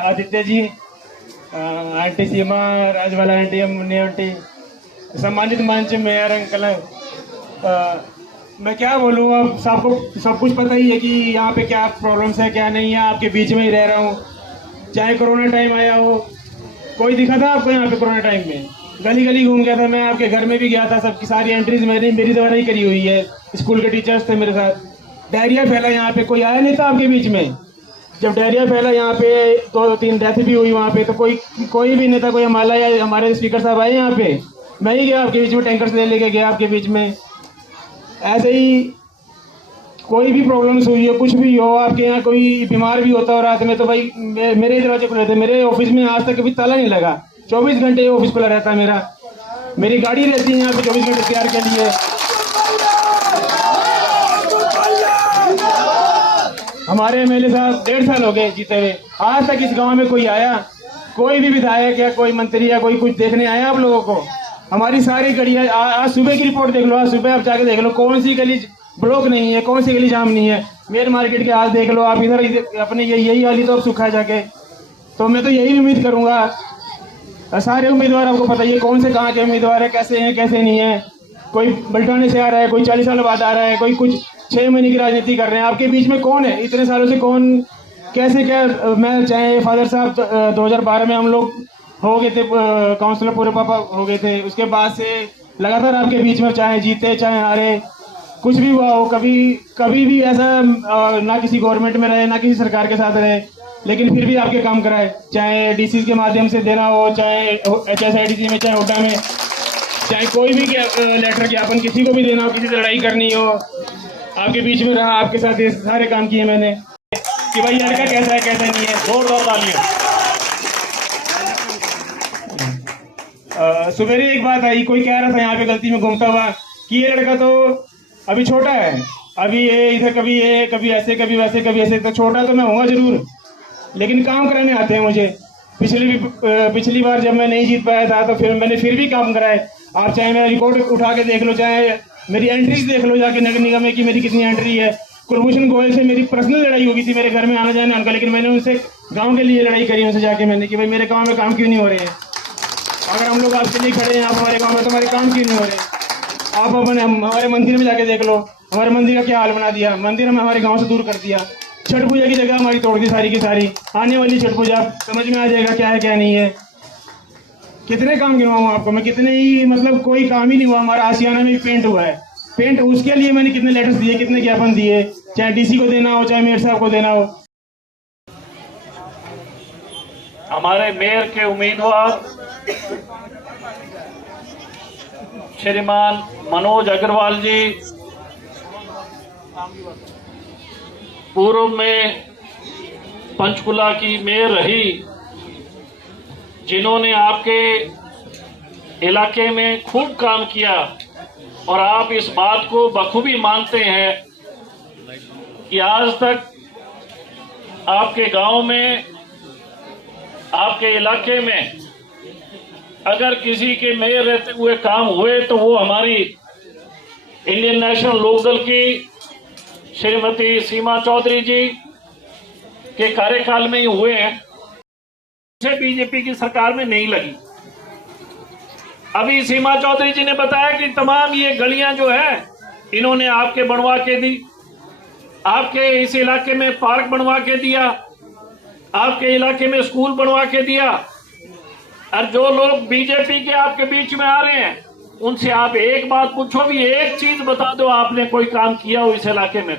Aditya ji, aunty सीमा, Rajwala aunty, Munni aunty, सम्मानित मंच, mayor uncle, मैं क्या बोलूँ, अब सबको सब कुछ पता ही है कि यहाँ पे क्या प्रॉब्लम्स है क्या नहीं है। आपके बीच में ही रह रहा हूँ, चाहे कोरोना टाइम आया हो। कोई दिखा था आपको यहाँ पे कोरोना टाइम में? गली गली घूम गया था मैं, आपके घर में भी गया था, सबकी सारी एंट्रीज मेरी द्वारा ही करी हुई है। स्कूल के टीचर्स थे मेरे साथ। डायरिया फैला यहाँ पे, कोई आया नहीं था आपके बीच में? जब डायरिया फैला यहाँ पे 2-3 डेथ भी हुई वहाँ पे, तो कोई भी नेता, कोई हमारा या हमारे स्पीकर साहब आए यहाँ पे? मैं ही गया आपके बीच में, टैंकर से लेके गया आपके बीच में। ऐसे ही कोई भी प्रॉब्लम्स हुई हो, कुछ भी हो, आपके यहाँ कोई बीमार भी होता हो रात में, तो भाई मेरे दरवाजे खुले थे। मेरे ऑफिस में आज तक कभी ताला नहीं लगा, 24 घंटे ऑफिस खुला रहता है मेरा। मेरी गाड़ी रहती है यहाँ पे 24 घंटे तैयार के लिए। हमारे एमएलए साहब 1.5 साल हो गए जीते हुए, आज तक इस गांव में कोई आया? कोई भी विधायक या कोई मंत्री या कोई कुछ देखने आया आप लोगों को? हमारी सारी गलियां, आज सुबह की रिपोर्ट देख लो, आज सुबह आप जाके देख लो कौन सी गली ब्लॉक नहीं है, कौन सी गली जाम नहीं है। मेन मार्केट के हाल देख लो आप, इधर अपने यही हाल ही तो अब सूखा जाके। तो मैं तो यही उम्मीद करूंगा, सारे उम्मीदवार आपको पता ही है कौन से कहाँ के उम्मीदवार है, कैसे हैं कैसे नहीं है। कोई बल्टाने से आ रहा है, कोई 40 साल बाद आ रहा है, कोई कुछ 6 महीने की राजनीति कर रहे हैं। आपके बीच में कौन है इतने सालों से? कौन कैसे क्या? मैं चाहे फादर साहब 2012 में हम लोग हो गए थे काउंसलर, पूरे पापा हो गए थे। उसके बाद से लगातार आपके बीच में, चाहे जीते चाहे हारे, कुछ भी हुआ हो, कभी भी ऐसा ना किसी गवर्नमेंट में रहे, ना किसी सरकार के साथ रहे, लेकिन फिर भी आपके काम कराए। चाहे डीसी के माध्यम से देना हो, चाहे HSIDC में, चाहे हुड्डा में, चाहे कोई भी लेटर ज्ञापन किसी को भी देना हो, किसी से लड़ाई करनी हो, आपके बीच में रहा, आपके साथ ये सारे काम किए मैंने कि भाई लड़का कैसा है कैसा नहीं है। जोरदार तालियां। सवेरे एक बात आई, कोई कह रहा था यहाँ पे गलती में घूमता हुआ कि ये लड़का तो अभी छोटा है, अभी ये इधर कभी ये कभी ऐसे कभी वैसे कभी ऐसे। तो छोटा तो मैं होऊंगा जरूर, लेकिन काम कराने आते हैं मुझे। पिछली बार जब मैं नहीं जीत पाया था तो फिर भी काम कराए। आप चाहे मेरा रिकॉर्ड उठा के देख लो, चाहे मेरी एंट्रीज देख लो जाके नगर निगम में कि मेरी कितनी एंट्री है। कुलभूषण गोयल से मेरी पर्सनल लड़ाई हो गई थी, मेरे घर में आना जाना उनका, लेकिन मैंने उनसे गाँव के लिए लड़ाई करी उनसे जाके मैंने कि भाई मेरे गाँव में काम क्यों नहीं हो रहे हैं? अगर हम लोग आपके लिए खड़े हैं, आप हमारे गाँव में, तो हमारे काम क्यों नहीं हो रहे? आप अपने हमारे मंदिर में जाके देख लो, हमारे मंदिर का क्या हाल बना दिया। मंदिर हमें हमारे गांव से दूर कर दिया। छठ पूजा की जगह हमारी तोड़ दी सारी की सारी। आने वाली छठ पूजा समझ में आ जाएगा क्या है क्या नहीं है। कितने काम गिनवाऊँ आपको मैं, कितने ही, मतलब कोई काम ही नहीं हुआ। हमारा आशियाना में भी पेंट हुआ है, पेंट उसके लिए मैंने कितने लेटर्स दिए, कितने ज्ञापन दिए, चाहे डीसी को देना हो, चाहे मेयर साहब को देना हो। हमारे मेयर के उम्मीदवार श्रीमान मनोज अग्रवाल जी पूर्व में पंचकुला की मेयर रही, जिन्होंने आपके इलाके में खूब काम किया, और आप इस बात को बखूबी मानते हैं कि आज तक आपके गांव में, आपके इलाके में अगर किसी के मेयर रहते हुए काम हुए तो वो हमारी इंडियन नेशनल लोकदल की श्रीमती सीमा चौधरी जी के कार्यकाल में ही हुए हैं। उसे बीजेपी की सरकार में नहीं लगी। अभी सीमा चौधरी जी ने बताया कि तमाम ये गलियां जो है इन्होंने आपके बनवा के दी, आपके इस इलाके में पार्क बनवा के दिया, आपके इलाके में स्कूल बनवा के दिया। और जो लोग बीजेपी के आपके बीच में आ रहे हैं उनसे आप एक बात पूछो भी, एक चीज बता दो आपने कोई काम किया हो इस इलाके में।